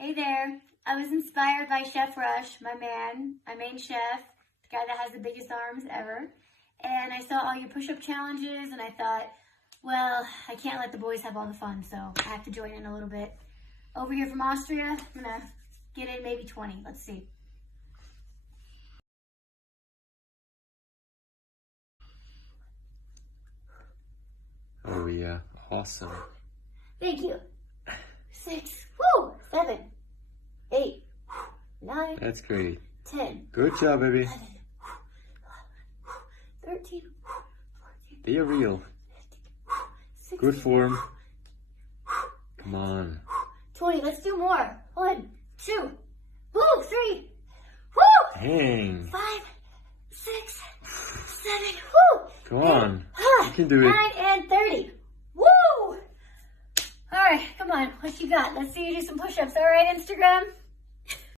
Hey there. I was inspired by Chef Rush, my main chef, the guy that has the biggest arms ever. And I saw all your push-up challenges and I thought, well, I can't let the boys have all the fun, so I have to join in a little bit. Over here from Austria, I'm gonna get in maybe 20. Let's see. Oh yeah, awesome. Thank you. 6, 7, 8, 9, That's great. 10, Good job, baby. 11, 13, 14, Be real. 16, Good form. Come on. 20. Let's do more. 1, 2, 3, Dang. 5, 6, 7, Come on. You can do it. 9 and 30. Woo! All right, come on. What you got? Let's see you do some push-ups. All right, Instagram?